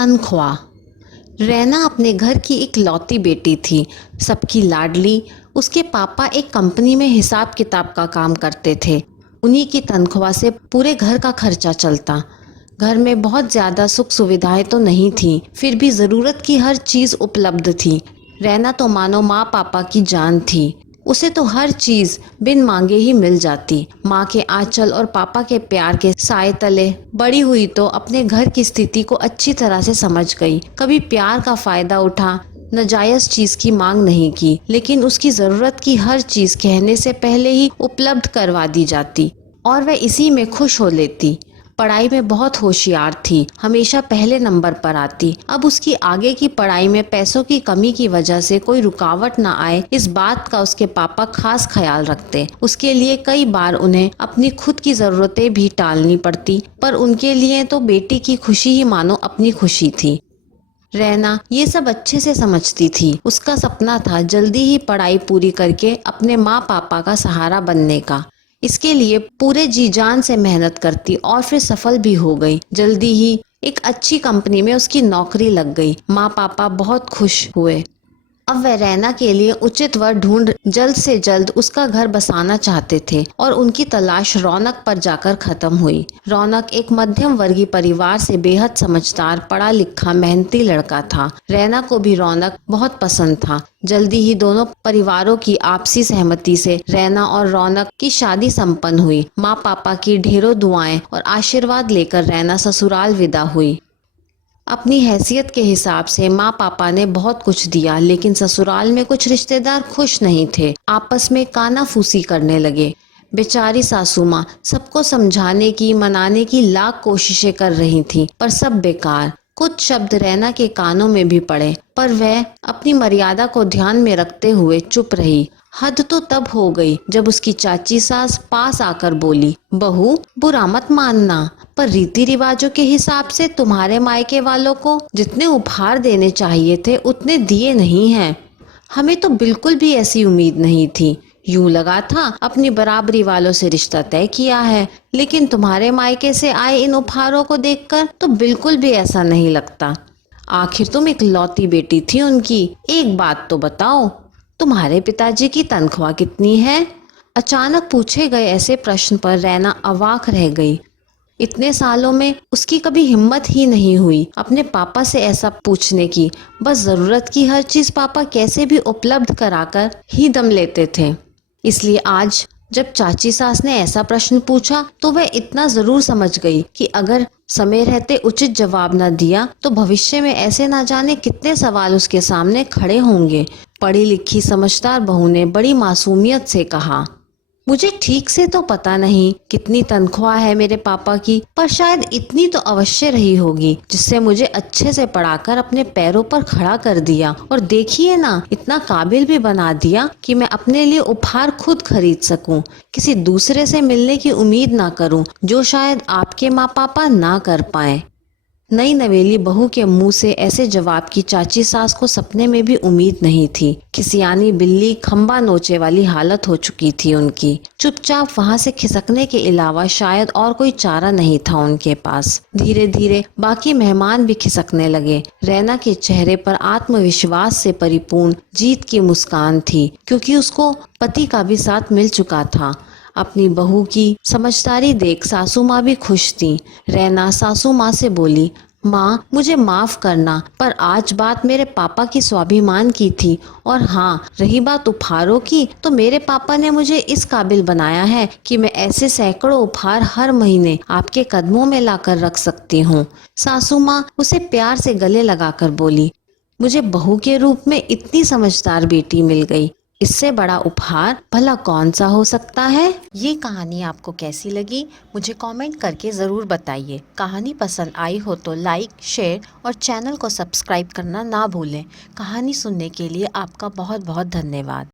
तनख्वाह। रैना अपने घर की इकलौती बेटी थी, सबकी लाडली। उसके पापा एक कंपनी में हिसाब किताब का काम करते थे। उन्हीं की तनख्वाह से पूरे घर का खर्चा चलता। घर में बहुत ज़्यादा सुख सुविधाएं तो नहीं थी, फिर भी ज़रूरत की हर चीज़ उपलब्ध थी। रैना तो मानो माँ पापा की जान थी। उसे तो हर चीज बिन मांगे ही मिल जाती। माँ के आंचल और पापा के प्यार के साए तले बड़ी हुई तो अपने घर की स्थिति को अच्छी तरह से समझ गई। कभी प्यार का फायदा उठा, नाजायज चीज की मांग नहीं की, लेकिन उसकी जरूरत की हर चीज कहने से पहले ही उपलब्ध करवा दी जाती और वह इसी में खुश हो लेती। पढ़ाई में बहुत होशियार थी, हमेशा पहले नंबर पर आती। अब उसकी आगे की पढ़ाई में पैसों की कमी की वजह से कोई रुकावट न आए, इस बात का उसके पापा खास ख्याल रखते। उसके लिए कई बार उन्हें अपनी खुद की जरूरतें भी टालनी पड़ती, पर उनके लिए तो बेटी की खुशी ही मानो अपनी खुशी थी। रैना ये सब अच्छे से समझती थी। उसका सपना था जल्दी ही पढ़ाई पूरी करके अपने माँ पापा का सहारा बनने का। इसके लिए पूरे जी जान से मेहनत करती और फिर सफल भी हो गई। जल्दी ही एक अच्छी कंपनी में उसकी नौकरी लग गई। माँ पापा बहुत खुश हुए। अब वह रैना के लिए उचित वर ढूंढ जल्द से जल्द उसका घर बसाना चाहते थे और उनकी तलाश रौनक पर जाकर खत्म हुई। रौनक एक मध्यम वर्गीय परिवार से बेहद समझदार, पढ़ा लिखा, मेहनती लड़का था। रैना को भी रौनक बहुत पसंद था। जल्दी ही दोनों परिवारों की आपसी सहमति से रैना और रौनक की शादी संपन्न हुई। माँ पापा की ढेरों दुआएं और आशीर्वाद लेकर रैना ससुराल विदा हुई। अपनी हैसियत के हिसाब से माँ पापा ने बहुत कुछ दिया, लेकिन ससुराल में कुछ रिश्तेदार खुश नहीं थे। आपस में कानाफूसी करने लगे। बेचारी सासू माँ सबको समझाने की, मनाने की लाख कोशिशें कर रही थी, पर सब बेकार। कुछ शब्द रैना के कानों में भी पड़े, पर वह अपनी मर्यादा को ध्यान में रखते हुए चुप रही। हद तो तब हो गई जब उसकी चाची सास पास आकर बोली, बहू बुरा मत मानना, पर रीति रिवाजों के हिसाब से तुम्हारे मायके वालों को जितने उपहार देने चाहिए थे उतने दिए नहीं हैं। हमें तो बिल्कुल भी ऐसी उम्मीद नहीं थी। यूं लगा था अपनी बराबरी वालों से रिश्ता तय किया है, लेकिन तुम्हारे मायके से आए इन उपहारों को देखकर तो बिल्कुल भी ऐसा नहीं लगता। आखिर तुम इकलौती बेटी थी उनकी। एक बात तो बताओ, तुम्हारे पिताजी की तनख्वाह कितनी है? अचानक पूछे गए ऐसे प्रश्न पर रैना अवाक रह गई। इतने सालों में उसकी कभी हिम्मत ही नहीं हुई अपने पापा से ऐसा पूछने की। बस जरूरत की हर चीज पापा कैसे भी उपलब्ध कराकर ही दम लेते थे। इसलिए आज जब चाची सास ने ऐसा प्रश्न पूछा तो वह इतना जरूर समझ गई कि अगर समय रहते उचित जवाब न दिया तो भविष्य में ऐसे न जाने कितने सवाल उसके सामने खड़े होंगे। पढ़ी लिखी समझदार बहू ने बड़ी मासूमियत से कहा, मुझे ठीक से तो पता नहीं कितनी तनख्वाह है मेरे पापा की, पर शायद इतनी तो अवश्य रही होगी जिससे मुझे अच्छे से पढ़ाकर अपने पैरों पर खड़ा कर दिया, और देखिए ना, इतना काबिल भी बना दिया कि मैं अपने लिए उपहार खुद खरीद सकूं, किसी दूसरे से मिलने की उम्मीद ना करूं, जो शायद आपके माँ पापा ना कर पाए। नई नवेली बहू के मुंह से ऐसे जवाब की चाची सास को सपने में भी उम्मीद नहीं थी। खिसियानी बिल्ली खंबा नोचे वाली हालत हो चुकी थी उनकी। चुपचाप वहां से खिसकने के अलावा शायद और कोई चारा नहीं था उनके पास। धीरे धीरे बाकी मेहमान भी खिसकने लगे। रैना के चेहरे पर आत्मविश्वास से परिपूर्ण जीत की मुस्कान थी, क्योंकि उसको पति का भी साथ मिल चुका था। अपनी बहू की समझदारी देख सासू माँ भी खुश थी। रैना सासू माँ से बोली, माँ मुझे माफ करना, पर आज बात मेरे पापा की स्वाभिमान की थी, और हाँ, रही बात उपहारों की, तो मेरे पापा ने मुझे इस काबिल बनाया है कि मैं ऐसे सैकड़ों उपहार हर महीने आपके कदमों में लाकर रख सकती हूँ। सासू माँ उसे प्यार से गले लगाकर बोली, मुझे बहू के रूप में इतनी समझदार बेटी मिल गई, इससे बड़ा उपहार भला कौन सा हो सकता है। ये कहानी आपको कैसी लगी मुझे कमेंट करके ज़रूर बताइए। कहानी पसंद आई हो तो लाइक, शेयर और चैनल को सब्सक्राइब करना ना भूलें। कहानी सुनने के लिए आपका बहुत बहुत धन्यवाद।